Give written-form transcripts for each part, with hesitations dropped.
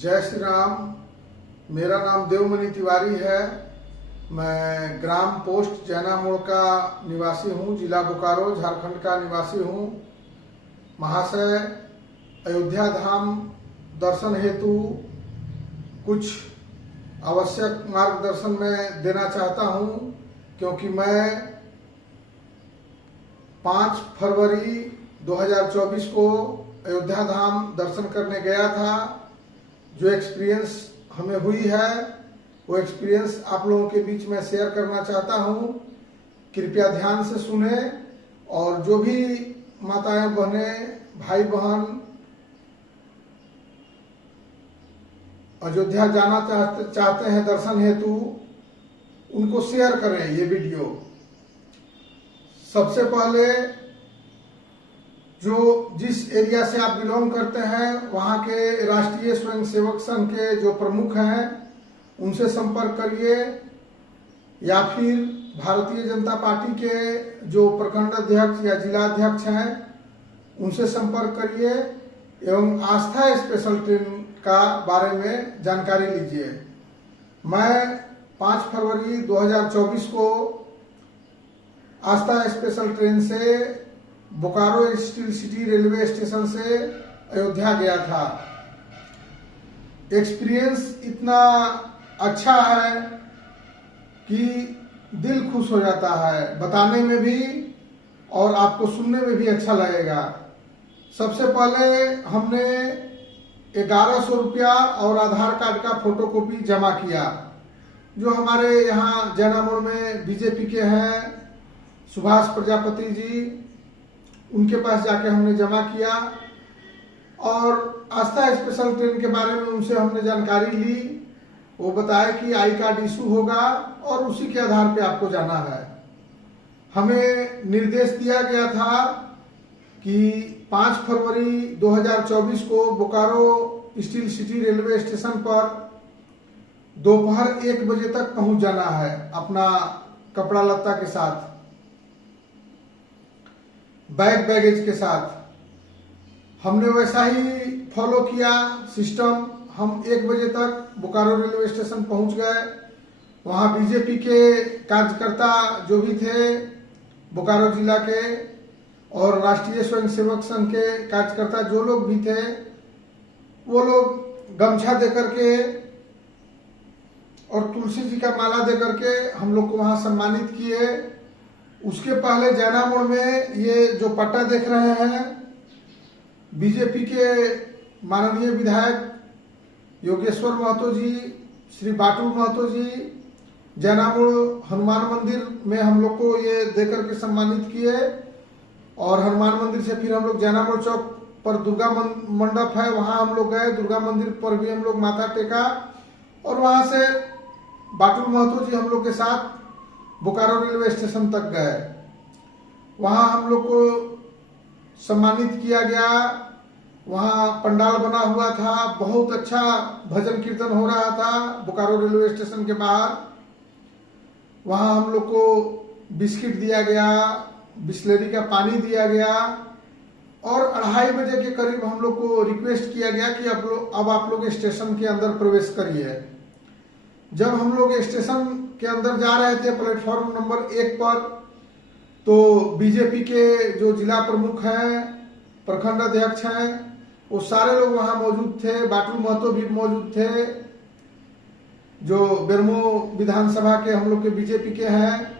जय श्री राम। मेरा नाम देवमणि तिवारी है। मैं ग्राम पोस्ट जैना मोड़ का निवासी हूँ, जिला बोकारो झारखंड का निवासी हूँ। महाशय, अयोध्या धाम दर्शन हेतु कुछ आवश्यक मार्गदर्शन मैं देना चाहता हूँ, क्योंकि मैं 5 फरवरी 2024 को अयोध्या धाम दर्शन करने गया था। जो एक्सपीरियंस हमें हुई है वो एक्सपीरियंस आप लोगों के बीच में शेयर करना चाहता हूँ। कृपया ध्यान से सुने और जो भी माताएं बहनें भाई बहन अयोध्या जाना चाहते हैं दर्शन हेतु, उनको शेयर करें ये वीडियो। सबसे पहले जो जिस एरिया से आप बिलोंग करते हैं वहाँ के राष्ट्रीय स्वयंसेवक संघ के जो प्रमुख हैं उनसे संपर्क करिए, या फिर भारतीय जनता पार्टी के जो प्रखंड अध्यक्ष या जिला अध्यक्ष हैं उनसे संपर्क करिए एवं आस्था स्पेशल ट्रेन का बारे में जानकारी लीजिए। मैं 5 फरवरी 2024 को आस्था स्पेशल ट्रेन से Bokaro steel city railway station से अयोध्या गया था। एक्सपीरियंस इतना अच्छा है कि दिल खुश हो जाता है, बताने में भी और आपको सुनने में भी अच्छा लगेगा। सबसे पहले हमने 1100 रुपया और आधार कार्ड का फोटोकॉपी जमा किया। जो हमारे यहाँ जैना मोड़ में बीजेपी के हैं सुभाष प्रजापति जी, उनके पास जाके हमने जमा किया और आस्था स्पेशल ट्रेन के बारे में उनसे हमने जानकारी ली। वो बताया कि आई कार्ड इशू होगा और उसी के आधार पे आपको जाना है। हमें निर्देश दिया गया था कि 5 फरवरी 2024 को Bokaro steel city railway station पर दोपहर 1 बजे तक पहुंच जाना है अपना कपड़ा लत्ता के साथ, बैगेज के साथ। हमने वैसा ही फॉलो किया सिस्टम। हम 1 बजे तक बोकारो रेलवे स्टेशन पहुंच गए। वहां बीजेपी के कार्यकर्ता जो भी थे बोकारो जिला के और राष्ट्रीय स्वयंसेवक संघ के कार्यकर्ता जो लोग भी थे, वो लोग गमछा देकर के और तुलसी जी का माला देकर के हम लोग को वहां सम्मानित किए। उसके पहले जैना मोड़ में ये जो पट्टा देख रहे हैं, बीजेपी के माननीय विधायक योगेश्वर महतो जी, श्री बाटुल महतो जी जैना मोड़ हनुमान मंदिर में हम लोग को ये देकर के सम्मानित किए। और हनुमान मंदिर से फिर हम लोग जैना मोड़ चौक पर दुर्गा मंडप है, वहां हम लोग गए। दुर्गा मंदिर पर भी हम लोग माथा टेका और वहां से बाटुल महतो जी हम लोग के साथ बोकारो रेलवे स्टेशन तक गए। वहां हम लोग को सम्मानित किया गया। वहां पंडाल बना हुआ था, बहुत अच्छा भजन कीर्तन हो रहा था बोकारो रेलवे स्टेशन के बाहर। वहां हम लोग को बिस्किट दिया गया, बिस्लेरी का पानी दिया गया और 2:30 बजे के करीब हम लोग को रिक्वेस्ट किया गया कि अब आप लोग स्टेशन के अंदर प्रवेश करिए। जब हम लोग स्टेशन के अंदर जा रहे थे प्लेटफॉर्म नंबर 1 पर, तो बीजेपी के जो जिला प्रमुख हैं, प्रखंड अध्यक्ष हैं, वो सारे लोग वहां मौजूद थे। बाटुल महतो भी मौजूद थे, जो बेरमो विधानसभा के हम लोग के बीजेपी के हैं।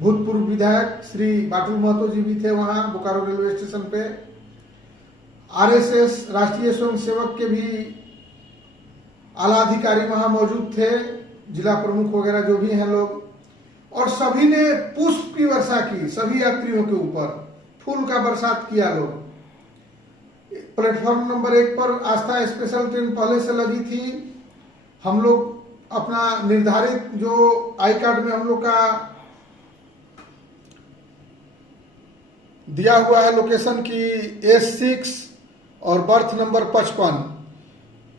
भूतपूर्व विधायक श्री बाटुल महतो जी भी थे वहां बोकारो रेलवे स्टेशन पे। आरएसएस राष्ट्रीय स्वयंसेवक के भी आला अधिकारी वहां मौजूद थे, जिला प्रमुख वगैरह जो भी हैं लोग। और सभी ने पुष्प की वर्षा की, सभी यात्रियों के ऊपर फूल का बरसात किया लोग। प्लेटफॉर्म नंबर 1 पर आस्था स्पेशल ट्रेन पहले से लगी थी। हम लोग अपना निर्धारित जो आई कार्ड में हम लोग का दिया हुआ है लोकेशन की S6 और बर्थ नंबर 55,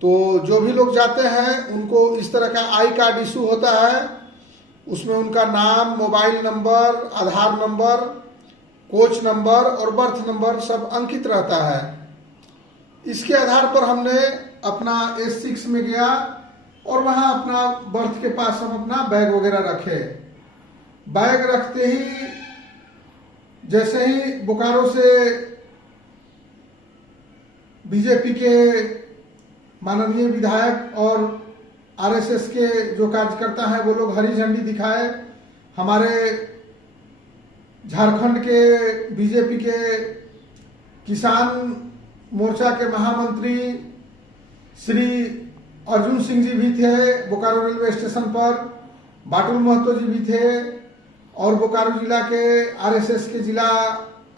तो जो भी लोग जाते हैं उनको इस तरह का आई कार्ड इशू होता है। उसमें उनका नाम, मोबाइल नंबर, आधार नंबर, कोच नंबर और बर्थ नंबर सब अंकित रहता है। इसके आधार पर हमने अपना S6 में गया और वहां अपना बर्थ के पास हम अपना बैग वगैरह रखे। बैग रखते ही जैसे ही बोकारो से बीजेपी के माननीय विधायक और आरएसएस के जो कार्यकर्ता हैं वो लोग हरी झंडी दिखाए। हमारे झारखंड के बीजेपी के किसान मोर्चा के महामंत्री श्री अर्जुन सिंह जी भी थे बोकारो रेलवे स्टेशन पर, बाटुल महतो जी भी थे और बोकारो जिला के आरएसएस के जिला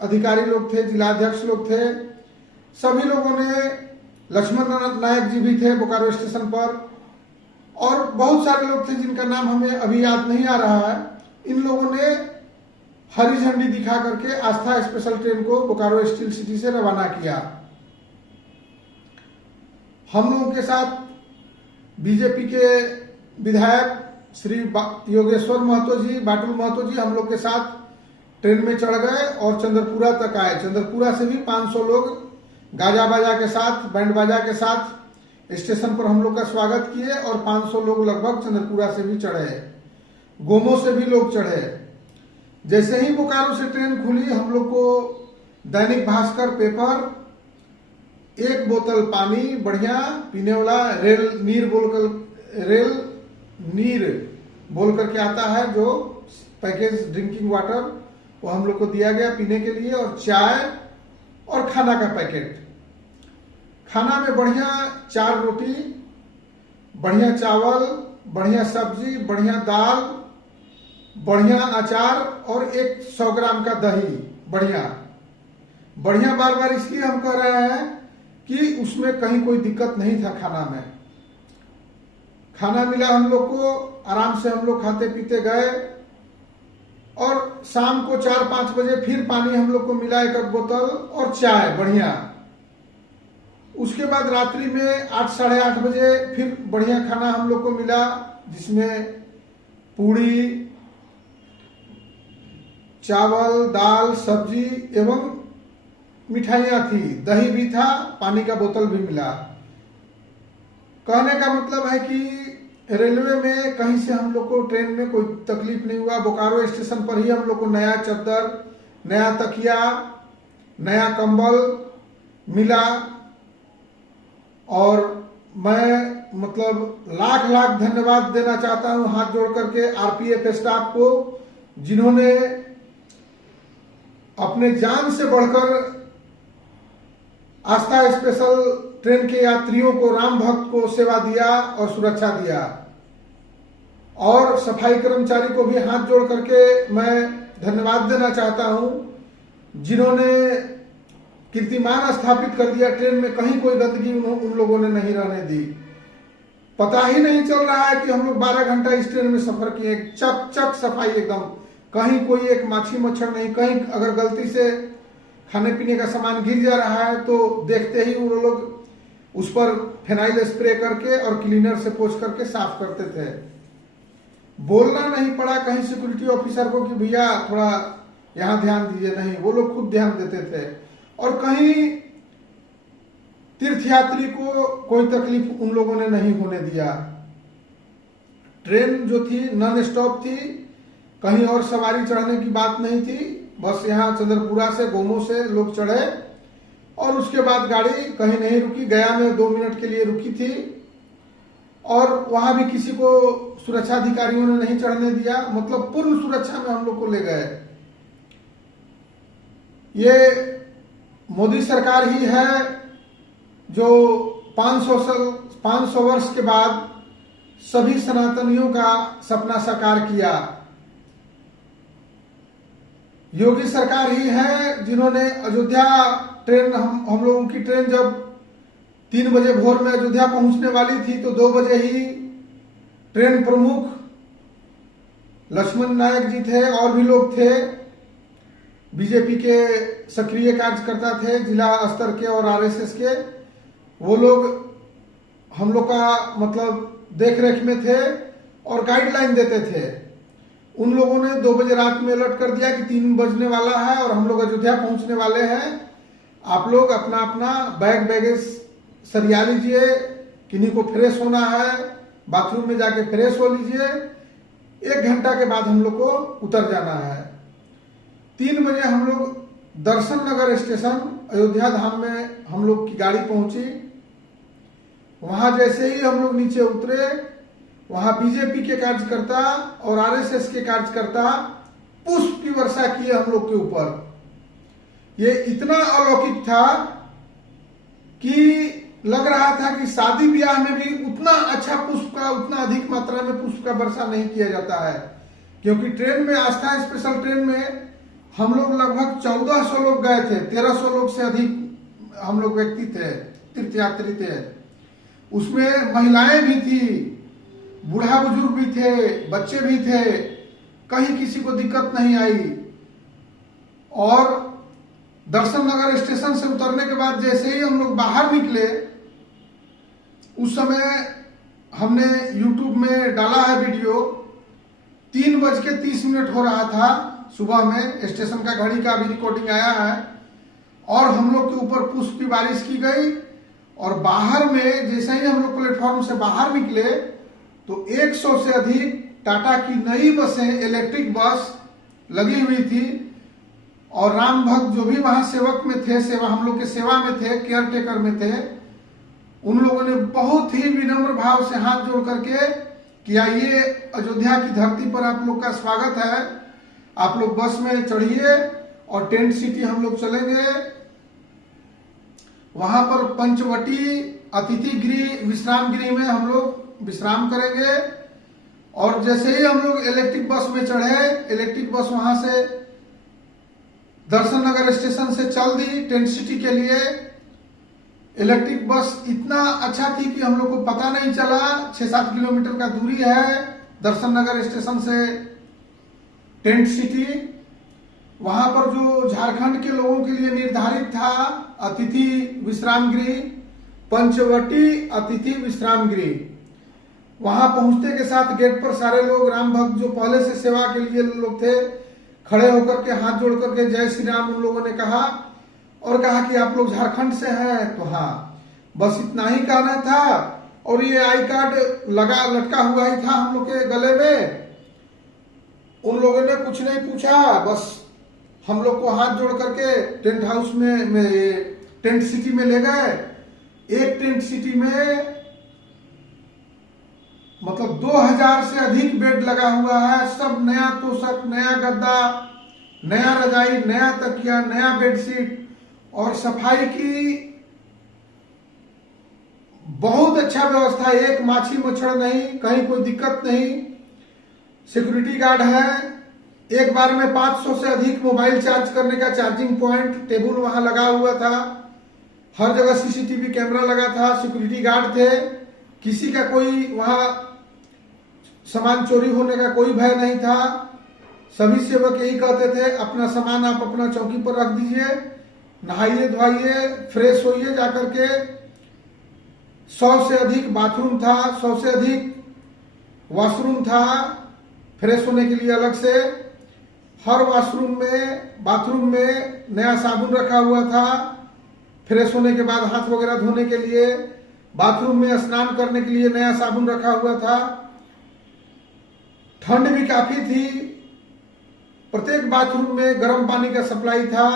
अधिकारी लोग थे, जिलाध्यक्ष लोग थे। सभी लोगों ने, लक्ष्मण नायक जी भी थे बोकारो स्टेशन पर और बहुत सारे लोग थे जिनका नाम हमें अभी याद नहीं आ रहा है। इन लोगों ने हरी झंडी दिखा करके आस्था स्पेशल ट्रेन को बोकारो स्टील सिटी से रवाना किया। हम लोगों के साथ बीजेपी के विधायक श्री योगेश्वर महतो जी, बाटुल महतो जी हम लोग के साथ ट्रेन में चढ़ गए और चंद्रपुरा तक आए। चंद्रपुरा से भी 500 लोग गाजा बाजा के साथ, बैंड बाजा के साथ स्टेशन पर हम लोग का स्वागत किए और 500 लोग लगभग चंद्रपुरा से भी चढ़े, गोमो से भी लोग चढ़े। जैसे ही बोकारो से ट्रेन खुली हम लोग को दैनिक भास्कर पेपर, 1 बोतल पानी बढ़िया पीने वाला, रेल नीर बोल करके आता है जो पैकेज ड्रिंकिंग वाटर, वो हम लोग को दिया गया पीने के लिए, और चाय और खाना का पैकेट। खाना में बढ़िया 4 रोटी, बढ़िया चावल, बढ़िया सब्जी, बढ़िया दाल, बढ़िया अचार और 100 ग्राम का दही। बढ़िया बढ़िया बार बार इसलिए हम कह रहे हैं कि उसमें कहीं कोई दिक्कत नहीं था। खाना में खाना मिला हम लोग को, आराम से हम लोग खाते पीते गए और शाम को 4-5 बजे फिर पानी हम लोग को मिला 1 बोतल और चाय बढ़िया। उसके बाद रात्रि में 8-8:30 बजे फिर बढ़िया खाना हम लोग को मिला जिसमें पूड़ी, चावल, दाल, सब्जी एवं मिठाइयाँ थी, दही भी था, पानी का बोतल भी मिला। कहने का मतलब है कि रेलवे में कहीं से हम लोग को ट्रेन में कोई तकलीफ नहीं हुआ। बोकारो स्टेशन पर ही हम लोग को नया चद्दर, नया तकिया, नया कंबल मिला और मैं मतलब लाख लाख धन्यवाद देना चाहता हूं हाथ जोड़ करके आरपीएफ स्टाफ को, जिन्होंने अपने जान से बढ़कर आस्था स्पेशल ट्रेन के यात्रियों को, राम भक्त को सेवा दिया और सुरक्षा दिया। और सफाई कर्मचारी को भी हाथ जोड़ करके मैं धन्यवाद देना चाहता हूं, जिन्होंने कीर्तिमान स्थापित कर दिया। ट्रेन में कहीं कोई गंदगी उन लोगों ने नहीं रहने दी। पता ही नहीं चल रहा है कि हम लोग 12 घंटा इस ट्रेन में सफर किए। चक चक सफाई एकदम, कहीं कोई एक माछी मच्छर नहीं। कहीं अगर गलती से खाने पीने का सामान गिर जा रहा है तो देखते ही वो लोग उस पर फिनाइल स्प्रे करके और क्लीनर से पोंछ करके साफ करते थे। बोलना नहीं पड़ा कहीं सिक्योरिटी ऑफिसर को कि भैया थोड़ा यहाँ ध्यान दीजिए, नहीं, वो लोग खुद ध्यान देते थे। और कहीं तीर्थयात्री को कोई तकलीफ उन लोगों ने नहीं होने दिया। ट्रेन जो थी नॉन स्टॉप थी, कहीं और सवारी चढ़ने की बात नहीं थी। बस यहाँ चंद्रपुरा से, गोमो से लोग चढ़े और उसके बाद गाड़ी कहीं नहीं रुकी। गया में 2 मिनट के लिए रुकी थी और वहां भी किसी को सुरक्षा अधिकारियों ने नहीं चढ़ने दिया। मतलब पूर्ण सुरक्षा में हम लोग को ले गए। ये मोदी सरकार ही है जो 500 वर्ष के बाद सभी सनातनियों का सपना साकार किया। योगी सरकार ही है जिन्होंने अयोध्या ट्रेन, हम लोगों की ट्रेन जब 3 बजे भोर में अयोध्या पहुंचने वाली थी तो 2 बजे ही ट्रेन प्रमुख लक्ष्मण नायक जी थे और भी लोग थे, बीजेपी के सक्रिय कार्यकर्ता थे जिला स्तर के और आरएसएस के। वो लोग हम लोग का मतलब देख रेख में थे और गाइडलाइन देते थे। उन लोगों ने 2 बजे रात में अलर्ट कर दिया कि 3 बजने वाला है और हम लोग अयोध्या पहुंचने वाले हैं। आप लोग अपना अपना बैगेज सरिया लीजिए, किन्हीं को फ्रेश होना है, बाथरूम में जाके फ्रेश हो लीजिए। 1 घंटा के बाद हम लोग को उतर जाना है। 3 बजे हम लोग दर्शन नगर स्टेशन अयोध्या धाम में हम लोग की गाड़ी पहुंची। वहां जैसे ही हम लोग नीचे उतरे, वहां बीजेपी के कार्यकर्ता और आरएसएस के कार्यकर्ता पुष्प की वर्षा किए हम लोग के ऊपर। ये इतना अलौकिक था कि लग रहा था कि शादी ब्याह में भी उतना अच्छा पुष्प का, उतना अधिक मात्रा में पुष्प का वर्षा नहीं किया जाता है। क्योंकि ट्रेन में, आस्था स्पेशल ट्रेन में हम लोग लगभग 1400 लोग गए थे। 1300 लोग से अधिक हम लोग व्यक्ति थे, तीर्थयात्री थे। उसमें महिलाएं भी थी, बूढ़ा बुजुर्ग भी थे, बच्चे भी थे, कहीं किसी को दिक्कत नहीं आई। और दर्शन नगर स्टेशन से उतरने के बाद जैसे ही हम लोग बाहर निकले, उस समय हमने YouTube में डाला है वीडियो। 3:30 हो रहा था सुबह में, स्टेशन का घड़ी का भी रिकॉर्डिंग आया है। और हम लोग के ऊपर पुष्प की बारिश की गई। और बाहर में जैसे ही हम लोग प्लेटफॉर्म से बाहर निकले तो 100 से अधिक टाटा की नई बसें, इलेक्ट्रिक बस लगी हुई थी। और राम भक्त जो भी वहां सेवक में थे, सेवा हम लोग के सेवा में थे, केयर टेकर में थे, उन लोगों ने बहुत ही विनम्र भाव से हाथ जोड़ करके कि आइए, अयोध्या की धरती पर आप लोग का स्वागत है, आप लोग बस में चढ़िए और टेंट सिटी हम लोग चलेंगे। वहां पर पंचवटी अतिथि गृह, विश्राम गृह में हम लोग विश्राम करेंगे। और जैसे ही हम लोग इलेक्ट्रिक बस में चढ़े, इलेक्ट्रिक बस वहां से दर्शन नगर स्टेशन से चल दी टेंट सिटी के लिए। इलेक्ट्रिक बस इतना अच्छा थी कि हम लोग को पता नहीं चला। 6-7 किलोमीटर का दूरी है दर्शन नगर स्टेशन से टेंट सिटी। वहां पर जो झारखंड के लोगों के लिए निर्धारित था अतिथि विश्राम गृह, पंचवटी अतिथि विश्राम गृह, वहां पहुंचते के साथ गेट पर सारे लोग राम भक्त जो पहले से सेवा के लिए लोग थे, खड़े होकर के हाथ जोड़ करके जय श्री राम उन लोगों ने कहा। और कहा कि आप लोग झारखंड से हैं? तो हाँ, बस इतना ही कहना था। और ये आई कार्ड लटका हुआ ही था हम लोग के गले में। उन लोगों ने कुछ नहीं पूछा, बस हम लोग को हाथ जोड़ करके टेंट हाउस में टेंट सिटी में ले गए। एक टेंट सिटी में मतलब 2000 से अधिक बेड लगा हुआ है। सब नया तोशक, नया गद्दा, नया रजाई, नया तकिया, नया बेडशीट और सफाई की बहुत अच्छा व्यवस्था। एक माछी मच्छर नहीं, कहीं कोई दिक्कत नहीं। सिक्योरिटी गार्ड है। एक बार में 500 से अधिक मोबाइल चार्ज करने का चार्जिंग पॉइंट टेबल वहां लगा हुआ था। हर जगह सीसीटीवी कैमरा लगा था, सिक्योरिटी गार्ड थे। किसी का कोई वहां सामान चोरी होने का कोई भय नहीं था। सभी सेवक यही कहते थे, अपना सामान आप अपना चौकी पर रख दीजिए, नहाइए धोइए, फ्रेश होइए जाकर के। 100 से अधिक बाथरूम था, 100 से अधिक वॉशरूम था फ्रेश होने के लिए अलग से। हर वॉशरूम में, बाथरूम में नया साबुन रखा हुआ था फ्रेश होने के बाद हाथ वगैरह धोने के लिए। बाथरूम में स्नान करने के लिए नया साबुन रखा हुआ था। ठंड भी काफी थी। प्रत्येक बाथरूम में गर्म पानी का सप्लाई था।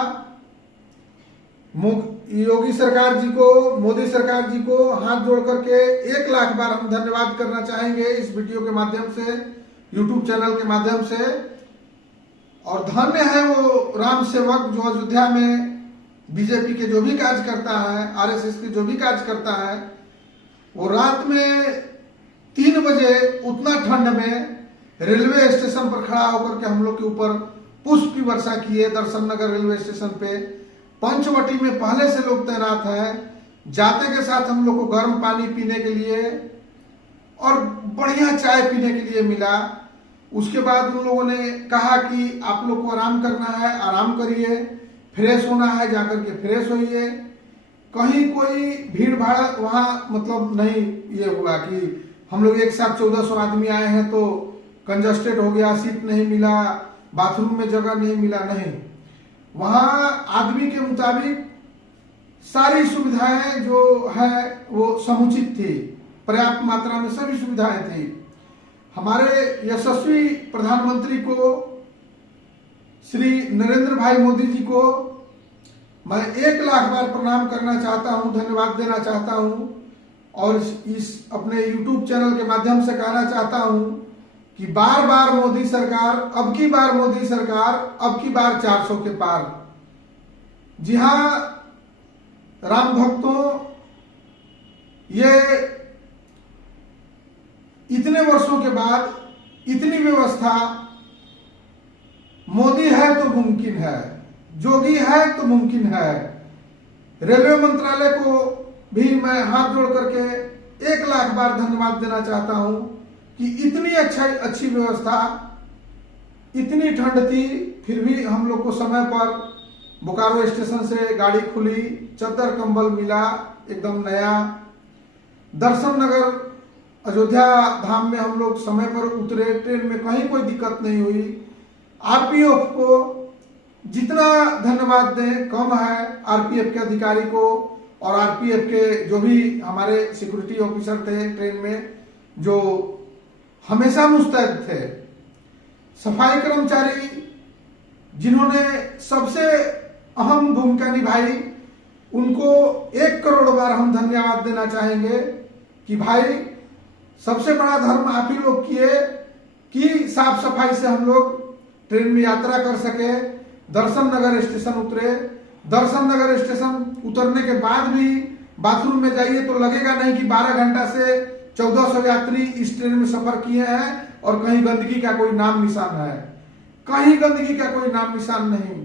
योगी सरकार जी को, मोदी सरकार जी को हाथ जोड़ करके 1 लाख बार हम धन्यवाद करना चाहेंगे इस वीडियो के माध्यम से, यूट्यूब चैनल के माध्यम से। और धन्य है वो राम सेवक जो अयोध्या में बीजेपी के जो भी कार्य करता है, आरएसएस के जो भी कार्य करता है, वो रात में 3 बजे उतना ठंड में रेलवे स्टेशन पर खड़ा होकर के हम लोग के ऊपर पुष्प की वर्षा किए। दर्शन नगर रेलवे स्टेशन पे पंचवटी में पहले से लोग तैनात हैं। जाते के साथ हम लोग को गर्म पानी पीने के लिए और बढ़िया चाय पीने के लिए मिला। उसके बाद उन लोगों ने कहा कि आप लोग को आराम करना है, आराम करिए, फ्रेश होना है जाकर के फ्रेश होइए। कहीं कोई भीड़ भाड़ वहां मतलब नहीं ये हुआ कि हम लोग एक साथ 1400 आदमी आए हैं तो कंजस्टेड हो गया, सीट नहीं मिला, बाथरूम में जगह नहीं मिला, नहीं। वहां आदमी के मुताबिक सारी सुविधाएं जो है वो समुचित थी। पर्याप्त मात्रा में सभी सुविधाएं थी। हमारे यशस्वी प्रधानमंत्री को, श्री नरेंद्र भाई मोदी जी को मैं 1 लाख बार प्रणाम करना चाहता हूं, धन्यवाद देना चाहता हूं और इस अपने YouTube चैनल के माध्यम से कहना चाहता हूं कि बार बार मोदी सरकार, अब की बार मोदी सरकार, अब की बार 400 के पार। जी हां राम भक्तों, ये इतने वर्षों के बाद इतनी व्यवस्था, मोदी है तो मुमकिन है, जोगी है तो मुमकिन है। रेलवे मंत्रालय को भी मैं हाथ जोड़ करके 1 लाख बार धन्यवाद देना चाहता हूं कि इतनी अच्छी व्यवस्था, इतनी ठंड थी फिर भी हम लोग को समय पर बोकारो स्टेशन से गाड़ी खुली, चद्दर कंबल मिला एकदम नया। दर्शन नगर अयोध्या धाम में हम लोग समय पर उतरे, ट्रेन में कहीं कोई दिक्कत नहीं हुई। आरपीएफ को जितना धन्यवाद दें कम है, आरपीएफ के अधिकारी को और आरपीएफ के जो भी हमारे सिक्योरिटी ऑफिसर थे ट्रेन में, जो हमेशा मुस्तैद थे। सफाई कर्मचारी जिन्होंने सबसे अहम भूमिका निभाई, उनको 1 करोड़ बार हम धन्यवाद देना चाहेंगे कि भाई सबसे बड़ा धर्म आप ही लोग किए कि साफ सफाई से हम लोग ट्रेन में यात्रा कर सके। दर्शन नगर स्टेशन उतरे, दर्शन नगर स्टेशन उतरने के बाद भी बाथरूम में जाइए तो लगेगा नहीं कि 12 घंटा से 1400 यात्री इस ट्रेन में सफर किए हैं और कहीं गंदगी का कोई नाम निशान है, कहीं गंदगी का कोई नाम निशान नहीं।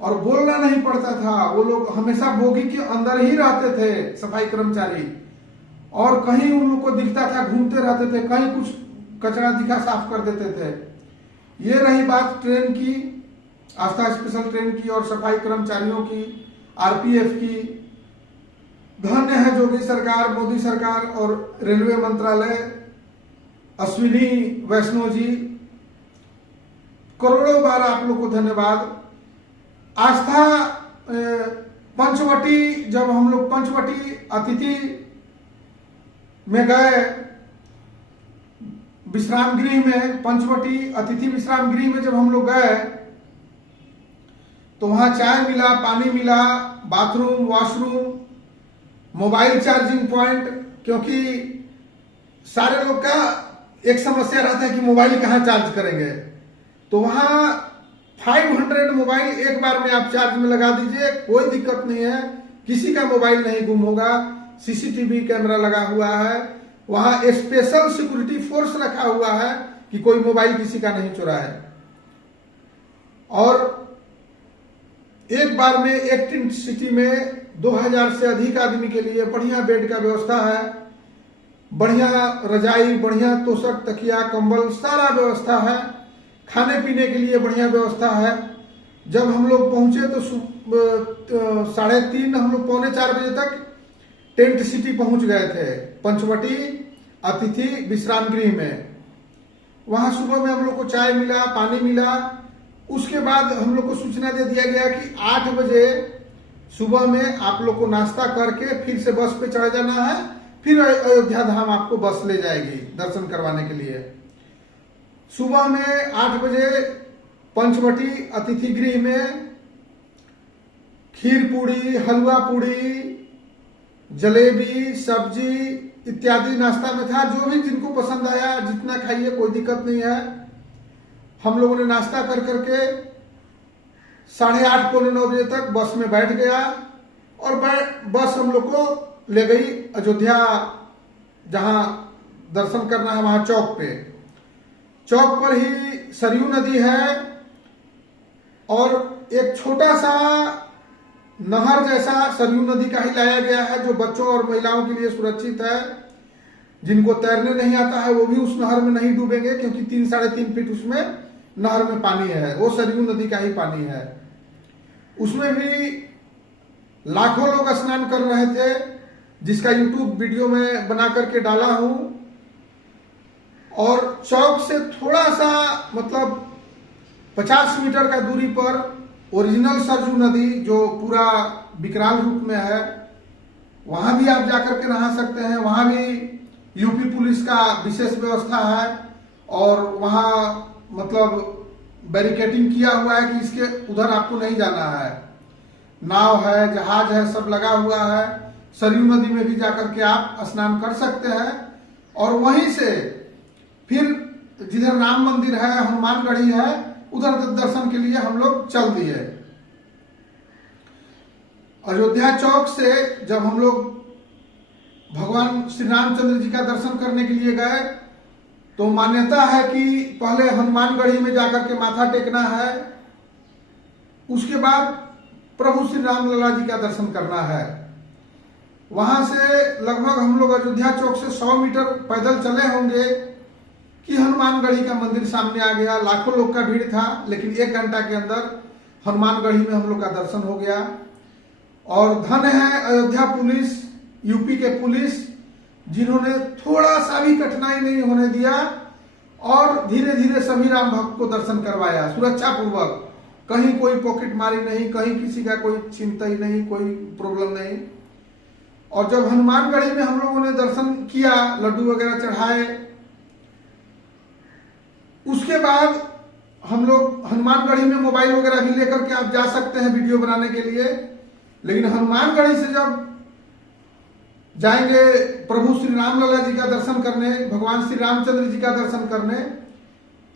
और बोलना नहीं पड़ता था, वो लोग हमेशा बोगी के अंदर ही रहते थे सफाई कर्मचारी, और कहीं उन लोग को दिखता था घूमते रहते थे, कहीं कुछ कचरा दिखा साफ कर देते थे। ये रही बात ट्रेन की, आस्था स्पेशल ट्रेन की और सफाई कर्मचारियों की, आरपीएफ की। धन्य है योगी सरकार, मोदी सरकार और रेलवे मंत्रालय, अश्विनी वैष्णव जी, करोड़ों बार आप लोग को धन्यवाद। आस्था पंचवटी, जब हम लोग पंचवटी अतिथि में गए, विश्राम गृह में, पंचवटी अतिथि विश्राम गृह में जब हम लोग गए तो वहां चाय मिला, पानी मिला, bathroom, washroom, mobile charging point, क्योंकि सारे लोग का एक समस्या रहता है कि मोबाइल कहां चार्ज करेंगे। तो वहां 500 मोबाइल एक बार में आप चार्ज में लगा दीजिए, कोई दिक्कत नहीं है, किसी का मोबाइल नहीं गुम होगा। सीसीटीवी कैमरा लगा हुआ है, वहां स्पेशल सिक्योरिटी फोर्स रखा हुआ है कि कोई मोबाइल किसी का नहीं चुराए। और एक बार में एक टेंट सिटी में 2000 से अधिक आदमी के लिए बढ़िया बेड का व्यवस्था है, बढ़िया रजाई, बढ़िया तोशक, तकिया, कंबल, सारा व्यवस्था है। खाने पीने के लिए बढ़िया व्यवस्था है। जब हम लोग पहुंचे तो 3:30, हम लोग 3:45 बजे तक टेंट सिटी पहुंच गए थे, पंचवटी अतिथि विश्राम गृह में। वहां सुबह में हम लोग को चाय मिला, पानी मिला। उसके बाद हम लोग को सूचना दे दिया गया कि 8 बजे सुबह में आप लोग को नाश्ता करके फिर से बस पे चढ़ जाना है, फिर अयोध्या धाम आपको बस ले जाएगी दर्शन करवाने के लिए। सुबह में 8 बजे पंचवटी अतिथि गृह में खीर पूड़ी, हलवा पूड़ी, जलेबी, सब्जी इत्यादि नाश्ता में था। जो भी जिनको पसंद आया जितना खाइए, कोई दिक्कत नहीं है। हम लोगों ने नाश्ता कर करके 8:30 पौने 9 बजे तक बस में बैठ गया और बस हम लोग को ले गई अयोध्या, जहां दर्शन करना है वहां चौक पे। चौक पर ही सरयू नदी है और एक छोटा सा नहर जैसा सरयू नदी का ही लाया गया है, जो बच्चों और महिलाओं के लिए सुरक्षित है। जिनको तैरने नहीं आता है वो भी उस नहर में नहीं डूबेंगे, क्योंकि 3-3.5 फीट उसमें नहर में पानी है, वो सरयू नदी का ही पानी है। उसमें भी लाखों लोग स्नान कर रहे थे, जिसका YouTube वीडियो में बना करके डाला हूं। और चौक से थोड़ा सा मतलब 50 मीटर का दूरी पर ओरिजिनल सरयू नदी, जो पूरा विकराल रूप में है, वहां भी आप जाकर के नहा सकते हैं। वहां भी यूपी पुलिस का विशेष व्यवस्था है और वहां मतलब बैरिकेडिंग किया हुआ है कि इसके उधर आपको नहीं जाना है। नाव है, जहाज है, सब लगा हुआ है। सरयू नदी में भी जाकर के आप स्नान कर सकते हैं और वहीं से फिर जिधर राम मंदिर है, हनुमानगढ़ी है, उधर दर्शन के लिए हम लोग चल दिए। अयोध्या चौक से जब हम लोग भगवान श्री रामचंद्र जी का दर्शन करने के लिए गए तो मान्यता है कि पहले हनुमानगढ़ी में जाकर के माथा टेकना है, उसके बाद प्रभु श्री राम लला जी का दर्शन करना है। वहां से लगभग हम लोग अयोध्या चौक से 100 मीटर पैदल चले होंगे कि हनुमानगढ़ी का मंदिर सामने आ गया। लाखों लोग का भीड़ था, लेकिन 1 घंटा के अंदर हनुमानगढ़ी में हम लोग का दर्शन हो गया। और धन है अयोध्या पुलिस, यूपी के पुलिस, जिन्होंने थोड़ा सा भी कठिनाई नहीं होने दिया और धीरे धीरे सभी राम भक्त को दर्शन करवाया सुरक्षा पूर्वक। कहीं कोई पॉकेट मारी नहीं, कहीं किसी का कोई चिंता ही नहीं, कोई प्रॉब्लम नहीं। और जब हनुमानगढ़ी में हम लोगों ने दर्शन किया, लड्डू वगैरह चढ़ाए, उसके बाद हम लोग हनुमानगढ़ी में मोबाइल वगैरह भी लेकर के आप जा सकते हैं वीडियो बनाने के लिए। लेकिन हनुमानगढ़ी से जब जाएंगे प्रभु श्री राम लला जी का दर्शन करने, भगवान श्री रामचंद्र जी का दर्शन करने,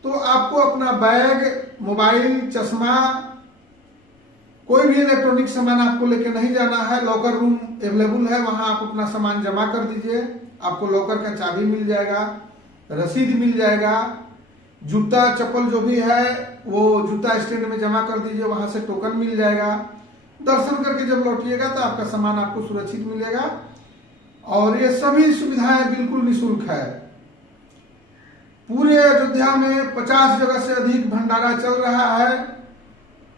तो आपको अपना बैग, मोबाइल, चश्मा, कोई भी इलेक्ट्रॉनिक सामान आपको लेके नहीं जाना है। लॉकर रूम अवेलेबल है, वहां आप अपना सामान जमा कर दीजिए। आपको लॉकर का चाबी मिल जाएगा, रसीद मिल जाएगा। जूता चप्पल जो भी है वो जूता स्टैंड में जमा कर दीजिए, वहां से टोकन मिल जाएगा। दर्शन करके जब लौटिएगा तो आपका सामान आपको सुरक्षित मिलेगा और ये सभी सुविधाएं बिल्कुल निःशुल्क है। पूरे अयोध्या में 50 जगह से अधिक भंडारा चल रहा है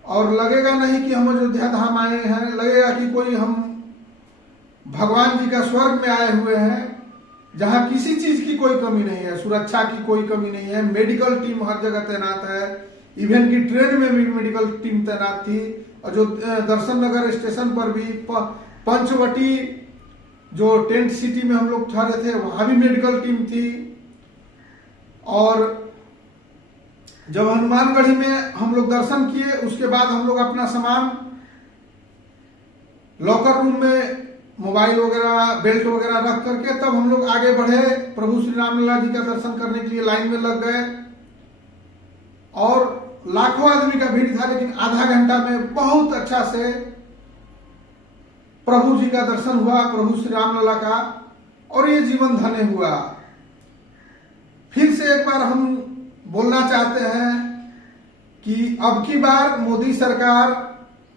और लगेगा नहीं कि हम अयोध्या धाम आए हैं, लगेगा कि कोई हम भगवान जी का स्वर्ग में आए हुए हैं, जहां किसी चीज की कोई कमी नहीं है, सुरक्षा की कोई कमी नहीं है। मेडिकल टीम हर जगह तैनात है, इवन की ट्रेन में भी मेडिकल टीम तैनात थी। और जो दर्शन नगर स्टेशन पर भी पंचवटी जो टेंट सिटी में हम लोग ठहरे थे, वहां भी मेडिकल टीम थी। और जब हनुमानगढ़ी में हम लोग दर्शन किए, उसके बाद हम लोग अपना सामान लॉकर रूम में, मोबाइल वगैरह, बेल्ट वगैरह रख करके तब हम लोग आगे बढ़े। प्रभु श्री रामलला जी का दर्शन करने के लिए लाइन में लग गए और लाखों आदमी का भीड़ था, लेकिन आधा घंटा में बहुत अच्छा से प्रभु जी का दर्शन हुआ, प्रभु श्री रामलला का, और ये जीवन धन्य हुआ। फिर से एक बार हम बोलना चाहते हैं कि अब की बार मोदी सरकार,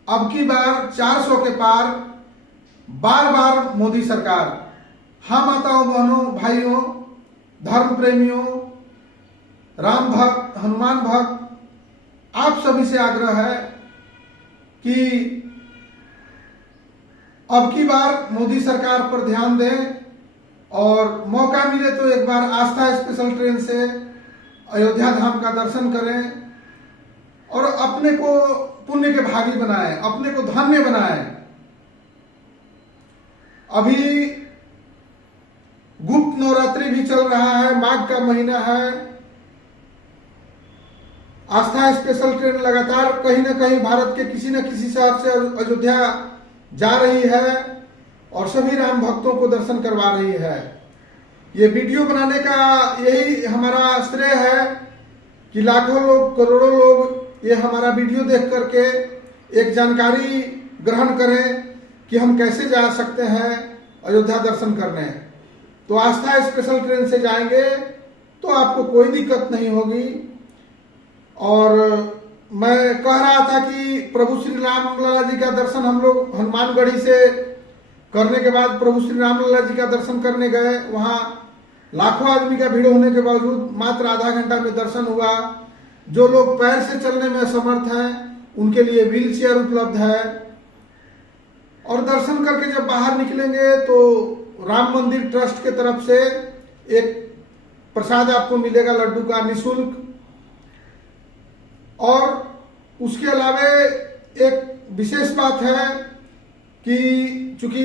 अब की बार 400 के पार, बार बार मोदी सरकार। हाँ माताओं, बहनों, भाइयों, धर्म प्रेमियों, राम भक्त, हनुमान भक्त, आप सभी से आग्रह है कि अब की बार मोदी सरकार पर ध्यान दें और मौका मिले तो एक बार आस्था स्पेशल ट्रेन से अयोध्या धाम का दर्शन करें और अपने को पुण्य के भागी बनाएं, अपने को धन्य बनाएं। अभी गुप्त नवरात्रि भी चल रहा है, माघ का महीना है। आस्था स्पेशल ट्रेन लगातार कहीं ना कहीं भारत के किसी न किसी शहर से अयोध्या जा रही है और सभी राम भक्तों को दर्शन करवा रही है। ये वीडियो बनाने का यही हमारा श्रेय है कि लाखों लोग, करोड़ों लोग ये हमारा वीडियो देख करके एक जानकारी ग्रहण करें कि हम कैसे जा सकते हैं अयोध्या दर्शन करने। तो आस्था स्पेशल ट्रेन से जाएंगे तो आपको कोई दिक्कत नहीं होगी। और मैं कह रहा था कि प्रभु श्री रामलला जी का दर्शन हम लोग हनुमानगढ़ी से करने के बाद प्रभु श्री रामलला जी का दर्शन करने गए। वहां लाखों आदमी का भीड़ होने के बावजूद मात्र आधा घंटा में दर्शन हुआ। जो लोग पैर से चलने में असमर्थ हैं उनके लिए व्हील चेयर उपलब्ध है। और दर्शन करके जब बाहर निकलेंगे तो राम मंदिर ट्रस्ट के तरफ से एक प्रसाद आपको मिलेगा लड्डू का, निःशुल्क। और उसके अलावा एक विशेष बात है कि चूंकि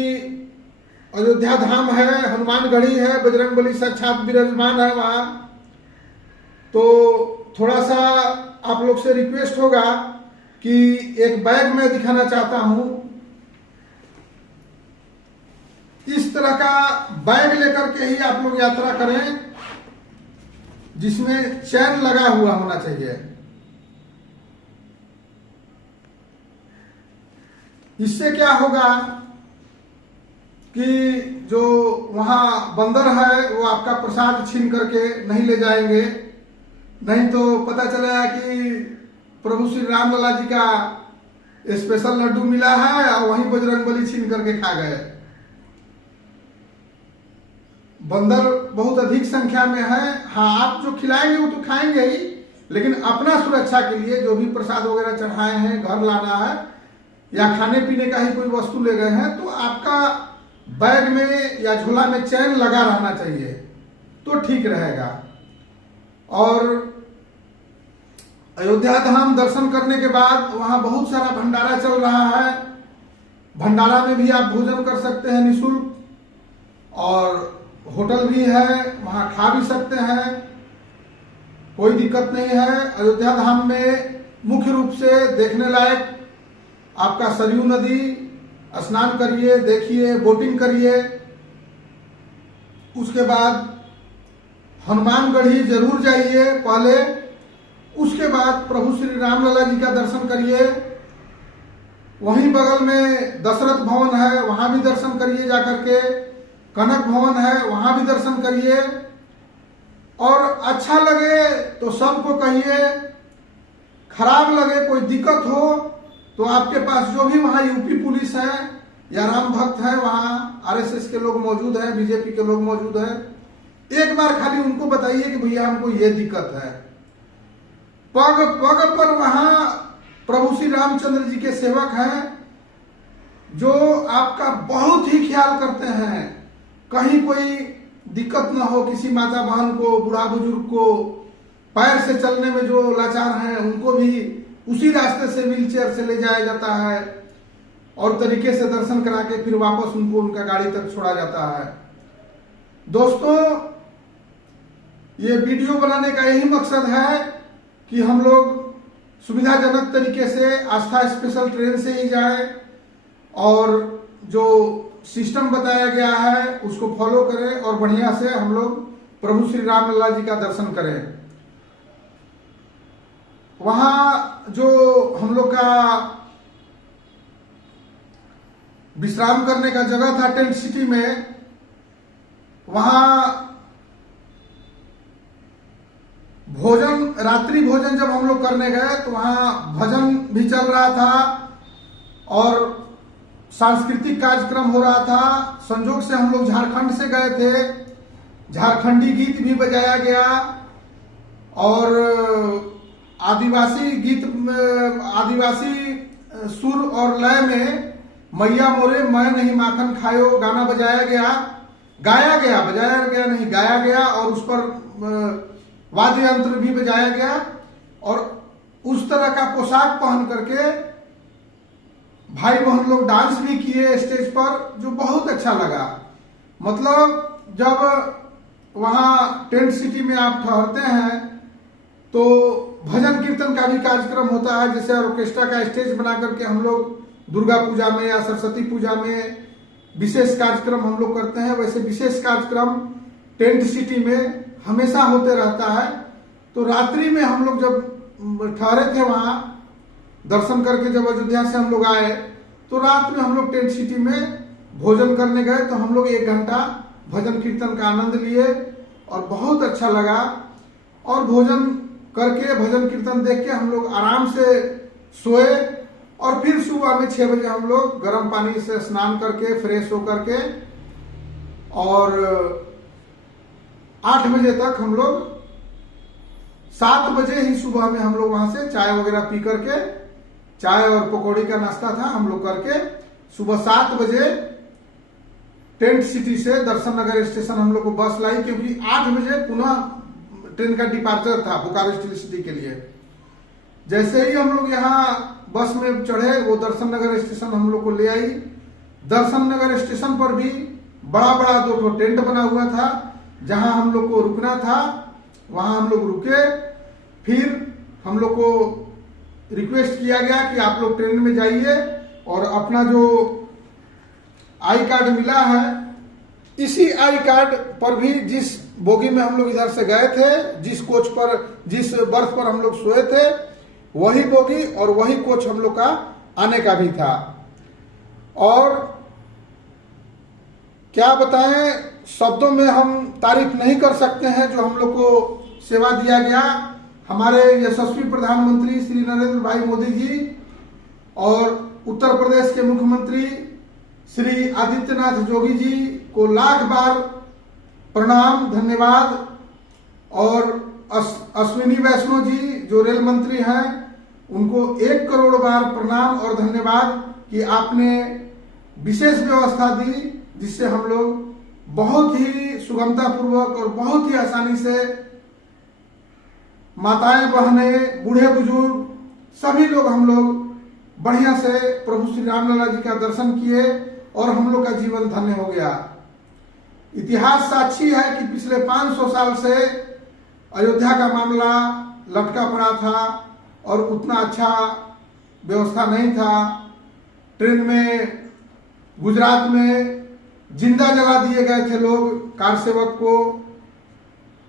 अयोध्या धाम है, हनुमानगढ़ी है, बजरंगबली साक्षात विराजमान है वहां। तो थोड़ा सा आप लोग से रिक्वेस्ट होगा कि एक बैग मैं दिखाना चाहता हूं। इस तरह का बैग लेकर के ही आप लोग यात्रा करें, जिसमें चैन लगा हुआ होना चाहिए। इससे क्या होगा कि जो वहां बंदर है वो आपका प्रसाद छीन करके नहीं ले जाएंगे। नहीं तो पता चला कि प्रभु श्री राम लला जी का स्पेशल लड्डू मिला है और वहीं बजरंगबली छीन करके खा गए। बंदर बहुत अधिक संख्या में है। हाँ, आप जो खिलाएंगे वो तो खाएंगे ही, लेकिन अपना सुरक्षा के लिए जो भी प्रसाद वगैरह चढ़ाए हैं, घर लाना है या खाने पीने का ही कोई वस्तु ले गए हैं, तो आपका बैग में या झोला में चैन लगा रहना चाहिए, तो ठीक रहेगा। और अयोध्या धाम दर्शन करने के बाद वहां बहुत सारा भंडारा चल रहा है। भंडारा में भी आप भोजन कर सकते हैं निःशुल्क, और होटल भी है, वहां खा भी सकते हैं, कोई दिक्कत नहीं है। अयोध्या धाम में मुख्य रूप से देखने लायक आपका सरयू नदी, स्नान करिए, देखिए, बोटिंग करिए। उसके बाद हनुमानगढ़ी जरूर जाइए पहले, उसके बाद प्रभु श्री राम लला जी का दर्शन करिए। वहीं बगल में दशरथ भवन है, वहां भी दर्शन करिए जाकर के। कनक भवन है, वहां भी दर्शन करिए। और अच्छा लगे तो सबको कहिए, खराब लगे, कोई दिक्कत हो तो आपके पास जो भी वहां यूपी पुलिस है या राम भक्त है, वहां आरएसएस के लोग मौजूद हैं, बीजेपी के लोग मौजूद हैं, एक बार खाली उनको बताइए कि भैया हमको ये दिक्कत है। पग पग पर वहां प्रभु श्री रामचंद्र जी के सेवक हैं, जो आपका बहुत ही ख्याल करते हैं। कहीं कोई दिक्कत ना हो, किसी माता बहन को, बूढ़ा बुजुर्ग को, पैर से चलने में जो लाचार हैं उनको भी उसी रास्ते से व्हीलचेयर से ले जाया जाता है और तरीके से दर्शन करा के फिर वापस उनको उनका गाड़ी तक छोड़ा जाता है। दोस्तों, ये वीडियो बनाने का यही मकसद है कि हम लोग सुविधाजनक तरीके से आस्था स्पेशल ट्रेन से ही जाएं और जो सिस्टम बताया गया है उसको फॉलो करें और बढ़िया से हम लोग प्रभु श्री राम लला जी का दर्शन करें। वहां जो हम लोग का विश्राम करने का जगह था टेंट सिटी में, वहां भोजन, रात्रि भोजन जब हम लोग करने गए तो वहां भजन भी चल रहा था और सांस्कृतिक कार्यक्रम हो रहा था। संजोग से हम लोग झारखंड से गए थे, झारखंडी गीत भी बजाया गया और आदिवासी गीत, आदिवासी सुर और लय में मैया मोरे मैं नहीं माखन खायो गाना बजाया गया, गाया गया, बजाया गया नहीं, गाया गया, और उस पर वाद्य यंत्र भी बजाया गया और उस तरह का पोशाक पहन करके भाई बहन लोग डांस भी किए स्टेज पर, जो बहुत अच्छा लगा। मतलब जब वहां टेंट सिटी में आप ठहरते हैं तो भजन कीर्तन का भी कार्यक्रम होता है। जैसे ऑर्केस्ट्रा का स्टेज बना करके हम लोग दुर्गा पूजा में या सरस्वती पूजा में विशेष कार्यक्रम हम लोग करते हैं, वैसे विशेष कार्यक्रम टेंट सिटी में हमेशा होते रहता है। तो रात्रि में हम लोग जब ठहरे थे वहां दर्शन करके, जब अयोध्या से हम लोग आए तो रात में हम लोग टेंट सिटी में भोजन करने गए। तो हम लोग 1 घंटा भजन कीर्तन का आनंद लिए और बहुत अच्छा लगा। और भोजन करके, भजन कीर्तन देख के हम लोग आराम से सोए और फिर सुबह में 6 बजे हम लोग गर्म पानी से स्नान करके फ्रेश होकर के और 8 बजे तक हम लोग, 7 बजे ही सुबह में हम लोग वहां से चाय वगैरह पी करके, चाय और पकौड़ी का नाश्ता था हम लोग करके, सुबह 7 बजे टेंट सिटी से दर्शन नगर स्टेशन हम लोग को बस लाई, क्योंकि 8 बजे पुनः ट्रेन का डिपार्चर था बोकारो स्टील सिटी के लिए। जैसे ही हम लोग यहाँ बस में चढ़े, वो दर्शन नगर स्टेशन हम लोग को ले आई। दर्शन नगर स्टेशन पर भी बड़ा बड़ा 2 टेंट बना हुआ था, जहां हम लोग को रुकना था वहां हम लोग रुके। फिर हम लोग को रिक्वेस्ट किया गया कि आप लोग ट्रेन में जाइए और अपना जो आई कार्ड मिला है, इसी आई कार्ड पर भी जिस बोगी में हम लोग इधर से गए थे, जिस कोच पर, जिस बर्थ पर हम लोग सोए थे, वही बोगी और वही कोच हम लोग का आने का भी था। और क्या बताएं, शब्दों में हम तारीफ नहीं कर सकते हैं जो हम लोग को सेवा दिया गया। हमारे यशस्वी प्रधानमंत्री श्री नरेंद्र भाई मोदी जी और उत्तर प्रदेश के मुख्यमंत्री श्री आदित्यनाथ जोगी जी को लाख बार प्रणाम, धन्यवाद। और अश्विनी वैष्णव जी जो रेल मंत्री हैं, उनको 1 करोड़ बार प्रणाम और धन्यवाद कि आपने विशेष व्यवस्था दी, जिससे हम लोग बहुत ही सुगमता पूर्वक और बहुत ही आसानी से माताएं, बहनें, बूढ़े बुजुर्ग सभी लोग हम लोग बढ़िया से प्रभु श्री रामलला जी का दर्शन किए और हम लोग का जीवन धन्य हो गया। इतिहास साक्षी है कि पिछले 500 साल से अयोध्या का मामला लटका पड़ा था और उतना अच्छा व्यवस्था नहीं था। ट्रेन में गुजरात में जिंदा जला दिए गए थे लोग, कार सेवक को,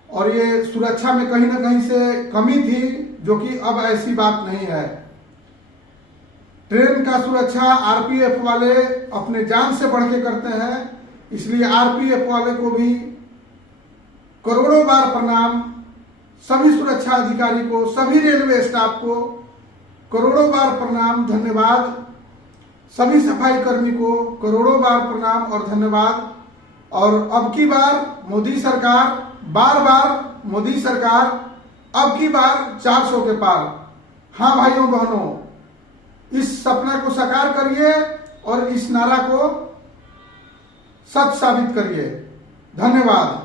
और ये सुरक्षा में कहीं ना कहीं से कमी थी, जो कि अब ऐसी बात नहीं है। ट्रेन का सुरक्षा आरपीएफ वाले अपने जान से बढ़ के करते हैं, इसलिए आरपीएफ वाले को भी करोड़ों बार प्रणाम। सभी सुरक्षा अधिकारी को, सभी रेलवे स्टाफ को करोड़ों बार प्रणाम, धन्यवाद। सभी सफाई कर्मी को करोड़ों बार प्रणाम और धन्यवाद। और अब की बार मोदी सरकार, बार मोदी सरकार, अब की बार 400 के पार। हाँ भाइयों बहनों, इस सपना को साकार करिए और इस नारा को सच साबित करिए। धन्यवाद।